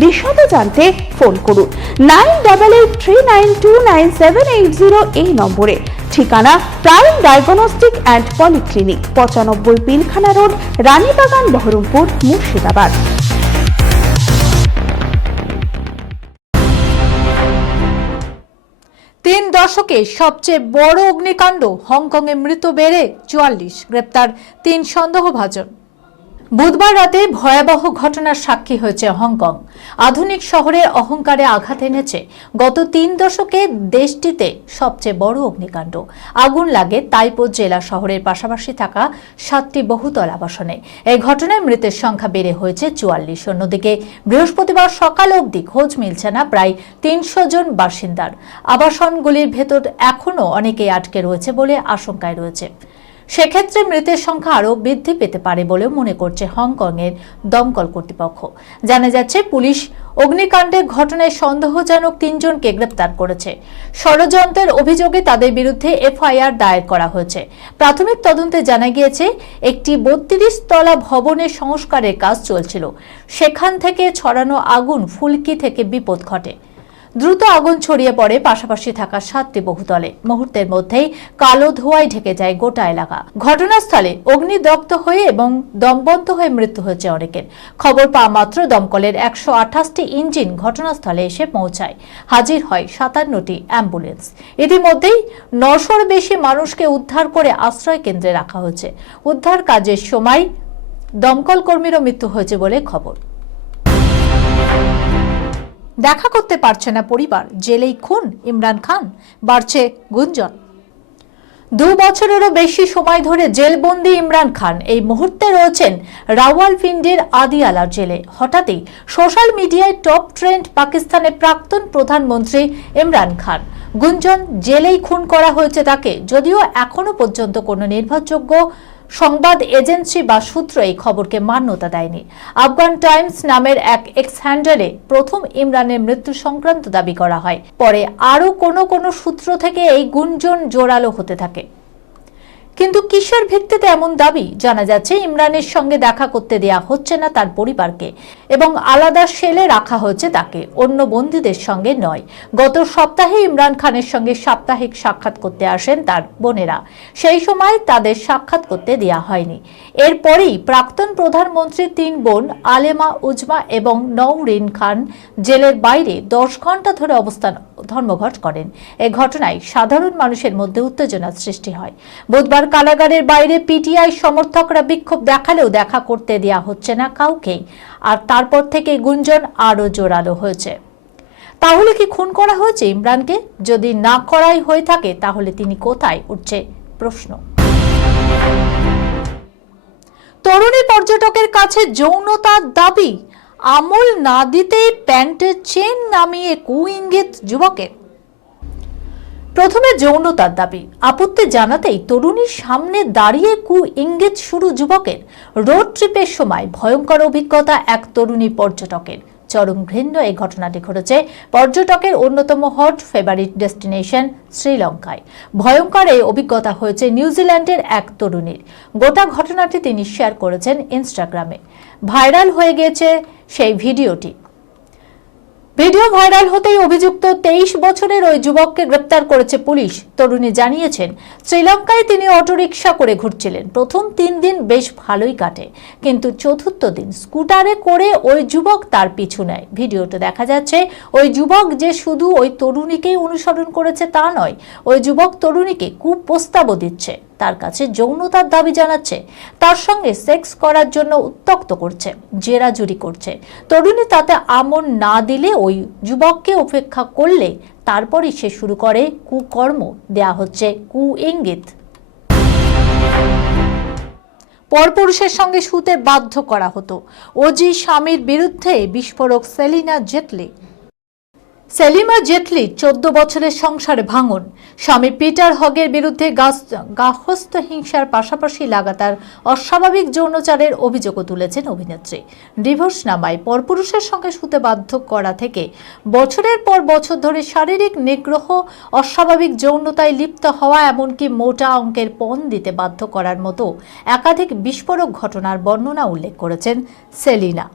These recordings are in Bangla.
বিশদে জানতে ফোন করুন। Nine double eight three nine two nine seven eight zero এই নম্বরে। ঠিকানা প্রাইম ডায়াগনস্টিক অ্যান্ড পলিক্লিনিক পঁচানব্বই পিলখানা রোড, রানীবাগান, বহরমপুর, মুর্শিদাবাদ। তিন দশকে সবচেয়ে বড় অগ্নিকাণ্ড হংকংয়ে মৃত বেড়ে চুয়াল্লিশ, গ্রেপ্তার তিন সন্দেহভাজন। বুধবার রাতে ভয়াবহ ঘটনার সাক্ষী হয়েছে হংকং। আধুনিক শহরের অহংকারে আঘাত এনেছে। গত তিন দশকে দেশটিতে সবচেয়ে বড় অগ্নিকাণ্ড। আগুন লাগে তাইপো জেলা শহরের পাশাপাশি থাকা সাতটি বহুতল আবাসনে। এই ঘটনায় মৃতের সংখ্যা বেড়ে হয়েছে চুয়াল্লিশ। অন্যদিকে বৃহস্পতিবার সকাল অবধি খোঁজ মিলছে না, প্রায় তিনশো জন বাসিন্দার। আবাসনগুলির ভেতর এখনও অনেকেই আটকে রয়েছে বলে আশঙ্কায় রয়েছে। সেক্ষেত্রে মৃতের সংখ্যা আরও বৃদ্ধি পেতে পারে বলেও মনে করছে হংকংয়ের দমকল কর্তৃপক্ষ। জানা যাচ্ছে, পুলিশ অগ্নিকাণ্ডের ঘটনায় সন্দেহজনক তিনজনকে গ্রেপ্তার করেছে। ষড়যন্ত্রের অভিযোগে তাদের বিরুদ্ধে এফআইআর দায়ের করা হয়েছে। প্রাথমিক তদন্তে জানা গিয়েছে, একটি বত্রিশ তলা ভবনের সংস্কারের কাজ চলছিল। সেখান থেকে ছড়ানো আগুন ফুলকি থেকে বিপদ ঘটে। দ্রুত আগুন ছড়িয়ে পড়ে পাশাপাশি থাকা সাতটি বহুতলে। মুহূর্তের মধ্যেই কালো ধোঁয়ায় ঢেকে যায় গোটা এলাকা। ঘটনাস্থলে অগ্নিদগ্ধ হয়ে এবং দমবন্ধ হয়ে মৃত্যু হয়েছে অনেকের। খবর পাওয়া মাত্র দমকলের একশো আঠাশটি ইঞ্জিন ঘটনাস্থলে এসে পৌঁছায়। হাজির হয় সাতান্নটি অ্যাম্বুলেন্স। ইতিমধ্যেই নশোর বেশি মানুষকে উদ্ধার করে আশ্রয় কেন্দ্রে রাখা হয়েছে। উদ্ধার কাজের সময় দমকল কর্মীরও মৃত্যু হয়েছে বলে খবর। দেখা করতে পারছে না পরিবার। জেলেই খুন, ইমরান খান, বাড়ছে গুঞ্জন। দু বছরেরও বেশি সময় ধরে জেলবন্দি ইমরান খান এই মুহূর্তে রয়েছেন রাওয়ালপিন্ডির আদিয়ালার জেলে। হঠাৎই সোশ্যাল মিডিয়ায় টপ ট্রেন্ড পাকিস্তানের প্রাক্তন প্রধানমন্ত্রী ইমরান খান। গুঞ্জন, জেলেই খুন করা হয়েছে তাকে, যদিও এখনও পর্যন্ত কোনো নির্ভরযোগ্য সংবাদ এজেন্সি বা সূত্র এই খবরকে মান্যতা দেয়নি। আফগান টাইমস নামের এক এক্স হ্যান্ডেলে প্রথম ইমরানের মৃত্যু সংক্রান্ত দাবি করা হয়। পরে আরও কোনো কোনো সূত্র থেকে এই গুঞ্জন জোরালো হতে থাকে। কিন্তু কিসের ভিত্তিতে এমন দাবি জানা যাচ্ছে, ইমরানের সঙ্গে দেখা করতে দেয়া হচ্ছে না তার পরিবারকে এবং আলাদা সেলে রাখা হয়েছে তাকে, অন্য বন্দীদের সঙ্গে নয়। গত সপ্তাহে ইমরান খানের সঙ্গে সাপ্তাহিক সাক্ষাৎ করতে আসেন তার বোনেরা। সেই সময় তাদের সাক্ষাৎ করতে দেয়া হয়নি। এরপরেই প্রাক্তন প্রধানমন্ত্রীর তিন বোন আলেমা উজমা এবং নওরিন খান জেলের বাইরে দশ ঘণ্টা ধরে অবস্থান ধর্মঘট করেন। এ ঘটনায় সাধারণ মানুষের মধ্যে উত্তেজনার সৃষ্টি হয়। বুধবার কারাগারের বাইরে পিটিআই সমর্থকরা বিক্ষোভ দেখালেও দেখা করতে দেয়া হচ্ছে না কাউকেই। আর তারপর থেকে গুঞ্জন আরও জোরালো হয়েছে। তাহলে কি খুন করা হয়েছে ইমরানকে? যদি না করাই হয়ে থাকে, তাহলে তিনি কোথায়? উঠছে প্রশ্ন। তরুণী পর্যটকের কাছে যৌনতার দাবি, আমল না দিতেই প্যান্টের চেন নামিয়ে কুইঙ্গিত যুবকের। প্রথমে যৌনতার দাবি। আপত্তি জানাতেই তরুণীর সামনে দাঁড়িয়ে কু ইঙ্গিত শুরু যুবকের। রোড ট্রিপের সময় ভয়ঙ্কর অভিজ্ঞতা এক তরুণী পর্যটকের। চরম ঘৃণ্য এই ঘটনাটি ঘটেছে পর্যটকের অন্যতম হট ফেভারিট ডেস্টিনেশন শ্রীলঙ্কায়। ভয়ঙ্কর এই অভিজ্ঞতা হয়েছে নিউজিল্যান্ডের এক তরুণীর। গোটা ঘটনাটি তিনি শেয়ার করেছেন ইনস্টাগ্রামে ভাইরাল হয়ে গিয়েছে সেই ভিডিওটি। ভিডিও ভাইরাল হতেই অভিযুক্ত তেইশ বছরের ওই যুবককে গ্রেপ্তার করেছে পুলিশ। তরুণী জানিয়েছেন, শ্রীলঙ্কায় তিনি অটোরিকশা করে ঘুরছিলেন। প্রথম তিন দিন বেশ ভালোই কাটে, কিন্তু চতুর্থ দিন স্কুটারে করে ওই যুবক তার পিছু নেয়। ভিডিওতে দেখা যাচ্ছে, ওই যুবক যে শুধু ওই তরুণীকেই অনুসরণ করেছে তা নয়, ওই যুবক তরুণীকে কুপ্রস্তাবও দিচ্ছে। তার কাছে যৌনতার দাবি জানাচ্ছে, তার সঙ্গে সেক্স করার জন্য উত্তক্ত করছে জেরাজুরি করছে। তরুণী তাতে আমন না দিলে ওই যুবককে উপেক্ষা করলে তারপরই সে শুরু করে কুকর্ম। দেয়া হচ্ছে কু ইঙ্গিত পরপুরুষের সঙ্গে শুতে বাধ্য করা হতো। ওজি স্বামীর বিরুদ্ধে বিস্ফোরক সেলিনা জেটলি সেলিমা জেটলি চোদ্দ বছরের সংসারে ভাঙন। স্বামী পিটার হগের বিরুদ্ধে গার্হস্থ্য হিংসার পাশাপাশি লাগাতার অস্বাভাবিক যৌনচারের অভিযোগও তুলেছেন অভিনেত্রী। ডিভোর্স নামায় পরপুরুষের সঙ্গে শুতে বাধ্য করা থেকে বছরের পর বছর ধরে শারীরিক নিগ্রহ, অস্বাভাবিক যৌনতায় লিপ্ত হওয়া এমনকি মোটা অঙ্কের পণ দিতে বাধ্য করার মতো একাধিক বিস্ফোরক ঘটনার বর্ণনা উল্লেখ করেছেন সেলিনা।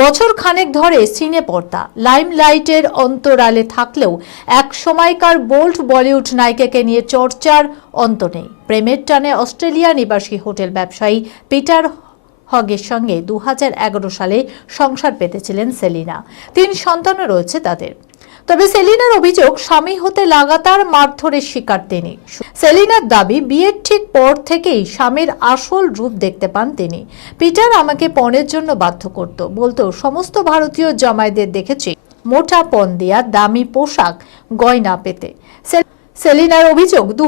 বছর খানেক ধরে সিনে পর্দা। লাইমলাইটের অন্তরালে থাকলেও এক সময়কার বোল্ড বলিউড নায়িকাকে নিয়ে চর্চার অন্ত নেই। প্রেমের টানে অস্ট্রেলিয়া নিবাসী হোটেল ব্যবসায়ী পিটার হগের সঙ্গে দু হাজার এগারো সালে সংসার পেতেছিলেন সেলিনা। তিন সন্তানও রয়েছে তাদের। তবে সেলিনার অভিযোগ, স্বামী হতে লাগাতার মারধরের শিকার তিনি। সেলিনার দাবি, বিয়ের ঠিক পর থেকেই স্বামীর আসল রূপ দেখতে পান তিনি। পিটার আমাকে পণের জন্য বাধ্য করত। বলতো, সমস্ত ভারতীয় জামাইদের দেখেছি, মোটা পণ দেয়া দামি পোশাক, গয়না পেতে। সেলিনার অভিযোগ দু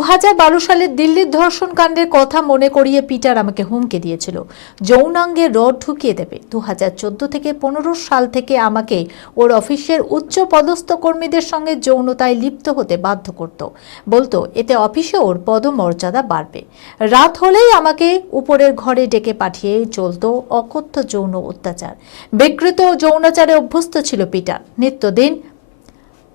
সালের দিল্লির ধর্ষণ কাণ্ডের কথা মনে করিয়ে পিটার আমাকে হুমকি দিয়েছিল। যৌনাঙ্গে রড ঢুকিয়ে দেবে। দুহাজার চোদ্দ থেকে পনেরো সাল থেকে আমাকে ওর অফিসের উচ্চ পদস্থ কর্মীদের সঙ্গে যৌনতায় লিপ্ত হতে বাধ্য করত। বলতো, এতে অফিসে ওর পদমর্যাদা বাড়বে। রাত হলেই আমাকে উপরের ঘরে ডেকে পাঠিয়ে চলতো অকথ্য যৌন অত্যাচার। বিকৃত যৌনাচারে অভ্যস্ত ছিল পিটার। নিত্যদিন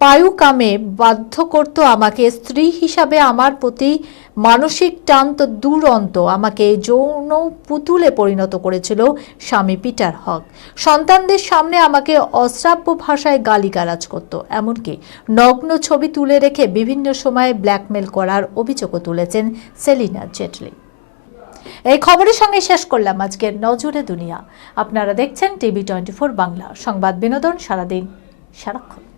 পায়ুকামে বাধ্য করত আমাকে। স্ত্রী হিসাবে আমার প্রতি মানসিক টান তো দুরন্ত। আমাকে যৌন পুতুলে পরিণত করেছিল স্বামী পিটার হক। সন্তানদের সামনে আমাকে অশ্রাব্য ভাষায় গালিগালাজ করত। এমনকি নগ্ন ছবি তুলে রেখে বিভিন্ন সময়ে ব্ল্যাকমেল করার অভিযোগও তুলেছেন সেলিনা জেটলি। এই খবরের সঙ্গে শেষ করলাম আজকের নজরে দুনিয়া। আপনারা দেখছেন টিভি টোয়েন্টি বাংলা। সংবাদ বিনোদন সারাদিন সারাক্ষণ।